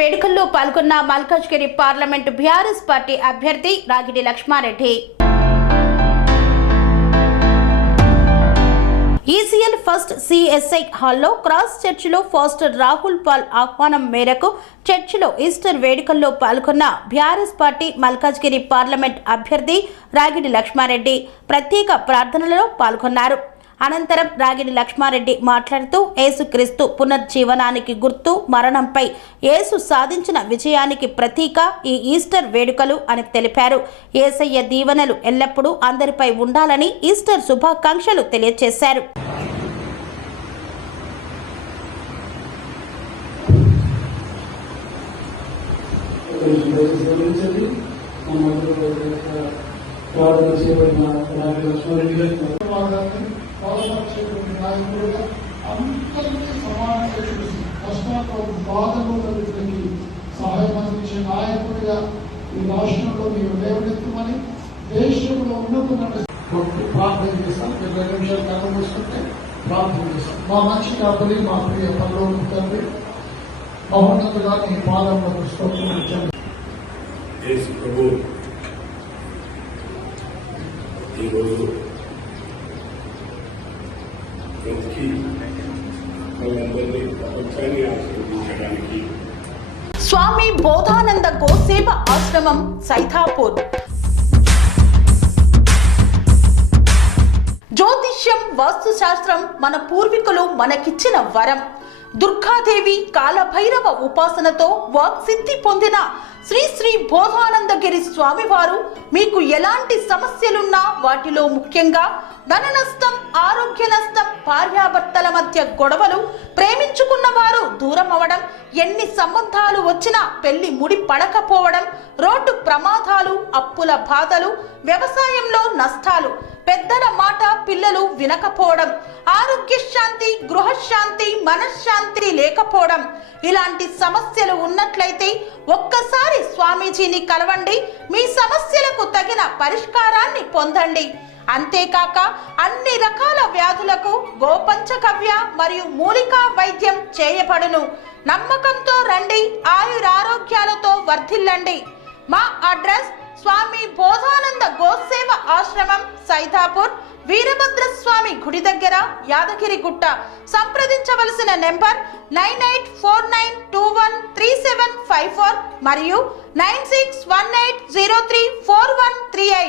వేడుకల్లో పాల్గొన్న Malkajgiri parliament BRS party అభ్యర్థి Ragidi Laxma Reddy. ECIL first CSI హాల్లో క్రాస్ చర్చిలో ఫాస్టర్ రాహుల్ పాల్ ఆహ్వానం మేరకు చర్చిలో ఈస్టర్ వేడుకల్లో పాల్గొన్న బీఆర్ఎస్ పార్టీ మల్కాజ్గిరి పార్లమెంట్ అభ్యర్థి రాగిడి లక్ష్మారెడ్డి ప్రత్యేక ప్రార్థనలలో పాల్గొన్నారు. అనంతరం రాగిడి లక్ష్మారెడ్డి మాట్లాడుతూ యేసుక్రీస్తు పునర్జీవనానికి గుర్తు, మరణంపై యేసు సాధించిన విజయానికి ప్రతీక ఈ ఈస్టర్ వేడుకలు అని తెలిపారు. యేసయ్య దీవెనలు ఎల్లప్పుడూ అందరిపై ఉండాలని ఈస్టర్ శుభాకాంక్షలు తెలియజేశారు. అందరికీ సమానంగా చూసి కష్టాలతో బాధలు సహాయం అందించే నాయకుడిగా ఈ రాష్ట్రంలో మీరు లేవనెత్తమని దేశంలో ఉన్నటువంటి ప్రార్థన చేస్తాం. 20 నిమిషాలు కళ్ళు మూసుకుంటే ప్రార్థన చేస్తాం. మా మంచి కాపలి, మా ప్రియ పరలోక తండ్రి, మహోన్నతుగా మీ పాదంలో స్తోత్రం. యేసు ప్రభు ఈరోజు బ్రతికి వాళ్ళందరినీ ప్రపంచాన్ని ఆశీర్వదించడానికి స్వామి బోధానంద గోసేవ ఆశ్రమం సైథాపూర్. జ్యోతిష్యం, వాస్తుశాస్త్రం మన పూర్వీకులు మనకిచ్చిన వరం. దుర్గాదేవి, కాలభైరవ ఉపాసనతో వాక్సిద్ధి పొందిన శ్రీ శ్రీ బోధానందగిరి స్వామివారు మీకు ఎలాంటి సమస్యలున్నా, వాటిలో ముఖ్యంగా ధన నష్టం, ఆరోగ్య నష్టం, భార్యాభర్తల మధ్య గొడవలు, ప్రేమించుకున్న వారు దూరం అవడం, ఎన్ని సంబంధాలు వచ్చినా పెళ్లి ముడి పడకపోవడం, రోడ్డు ప్రమాదాలు, అప్పుల బాధలు, వ్యవసాయంలో నష్టాలు, పెద్దల మాట పిల్లలు వినకపోవడం, ఆరోగ్య శాంతి, గృహశాంతి, మనశ్శాంతి లేకపోవడం, ఇలాంటి సమస్యలు ఉన్నట్లయితే ఒక్కసారి స్వామీజీని కలవండి. మీ సమస్యలకు తగిన పరిష్కారాన్ని పొందండి. అంతేకాక అన్ని రకాల వ్యాధులకు గోపంచగవ్య మరియు మూలికా వైద్యం చేయబడును. నమ్మకంతో రండి, ఆయురారోగ్యాలతో వర్ధిల్లండి. మా అడ్రస్ స్వామి బోధానంద గోసేవ ఆశ్రమం సైథాపూర్, వీరభద్రస్వామి గుడి దగ్గర, యాదగిరిగుట్ట. సంప్రదించవలసిన నెంబర్ 9849213754 మరియు 9618034138.